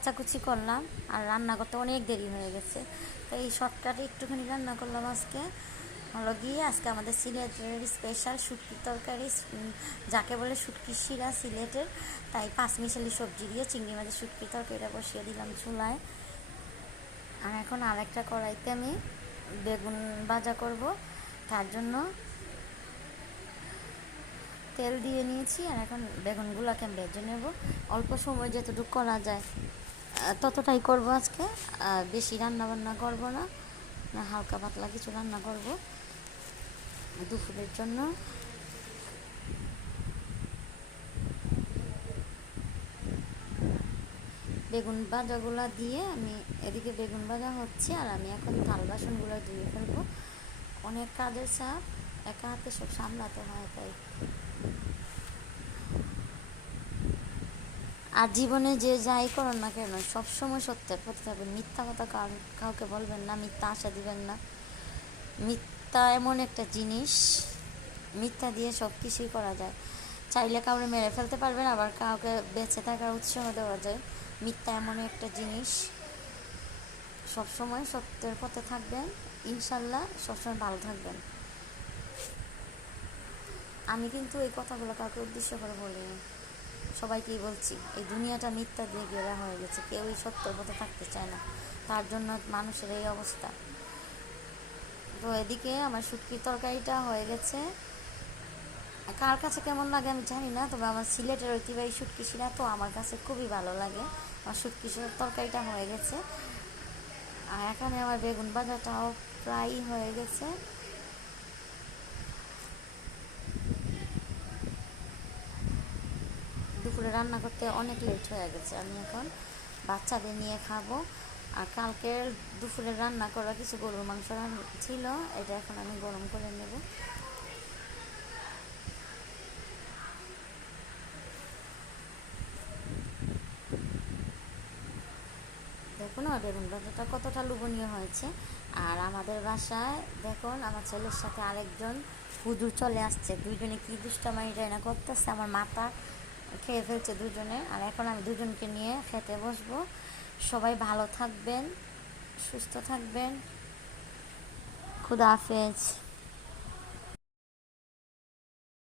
কাচাকুচি করলাম, আর রান্না করতে অনেক দেরি হয়ে গেছে। তো এই শর্টকাটে একটুখানি রান্না করলাম আজকে। হলো গিয়ে আজকে আমাদের সিলেটের স্পেশাল শুটকির তরকারি, যাকে বলে শুটকির শিরা সিলেটের। তাই পাঁচমিশালি সবজি দিয়ে চিংড়ি মাছের শুটকির তরকারিটা বসিয়ে দিলাম চুলায়। আর এখন আরেকটা কড়াইতে আমি বেগুন ভাজা করব। তার জন্য তেল দিয়ে নিয়েছি, আর এখন বেগুনগুলোকে আমি ভেজে নেব। অল্প সময় যতটুকু করা যায় ততটাই করব আজকে। বেশি রান্না বান্না করব না, হালকা পাতলা কিছু রান্না করব দুপুরের জন্য। বেগুন ভাজাগুলো দিয়ে আমি এদিকে বেগুন ভাজা হচ্ছে, আর আমি এখন থাল বাসনগুলো ধুয়ে ফেলবো। অনেক কাজের চাপ, একা হাতে সব সামলাতে হয়। তাই আর জীবনে যে যাই করেন না কেন সবসময় সত্যের পথে থাকবেন, মিথ্যা কথা কাউকে বলবেন না, মিথ্যা আশা দিবেন না। মিথ্যা এমন একটা জিনিস, মিথ্যা দিয়ে সব কিছুই করা যায়। চাইলে কাউকে মেরে ফেলতে পারবেন, আবার কাউকে বেঁচে থাকার উৎসাহ দেওয়া যায়। মিথ্যা এমন একটা জিনিস। সবসময় সত্যের পথে থাকবেন, ইনশাল্লাহ সবসময় ভালো থাকবেন। আমি কিন্তু এই কথাগুলো কাউকে উদ্দেশ্য করে বলিনি, সবাইকেই বলছি এই দুনিয়াটা মিথ্যা দিয়ে ঘেরা হয়ে গেছে, কেউই সত্যের পথে থাকতে চায় না, তার জন্য মানুষের এই অবস্থা। তো এদিকে আমার শুটকির তরকারিটা হয়ে গেছে। কার কাছে কেমন লাগে আমি জানি না, তবে আমার সিলেটের ঐতিহ্যবাহী শুটকি শিরা তো আমার কাছে খুবই ভালো লাগে। আমার শুটকি শিরার তরকারিটা হয়ে গেছে, আর এখানে আমার বেগুন ভাজাটাও প্রায় হয়ে গেছে। দুপুরে রান্না করতে অনেক লেট হয়ে গেছে, আমি এখন বাচ্চাদের নিয়ে খাবো। আর কালকের দুপুরে রান্না করা কিছু গরুর মাংস ছিল, এটা এখন আমি গরম করে নেব। দেখুন আমার বেগুন ভাজাটা কতটা লোভনীয় হয়েছে। আর আমাদের বাসায় দেখুন আমার ছেলের সাথে আরেকজন হুজুর চলে আসছে, দুইজনে কি দুষ্টামারি না করতেছে, আমার মাথা খেয়ে ফেলছে দুজনে। আর এখন আমি দুজনকে নিয়ে খেতে বসবো। সবাই ভালো থাকবেন, সুস্থ থাকবেন, খুদা হাফেজ।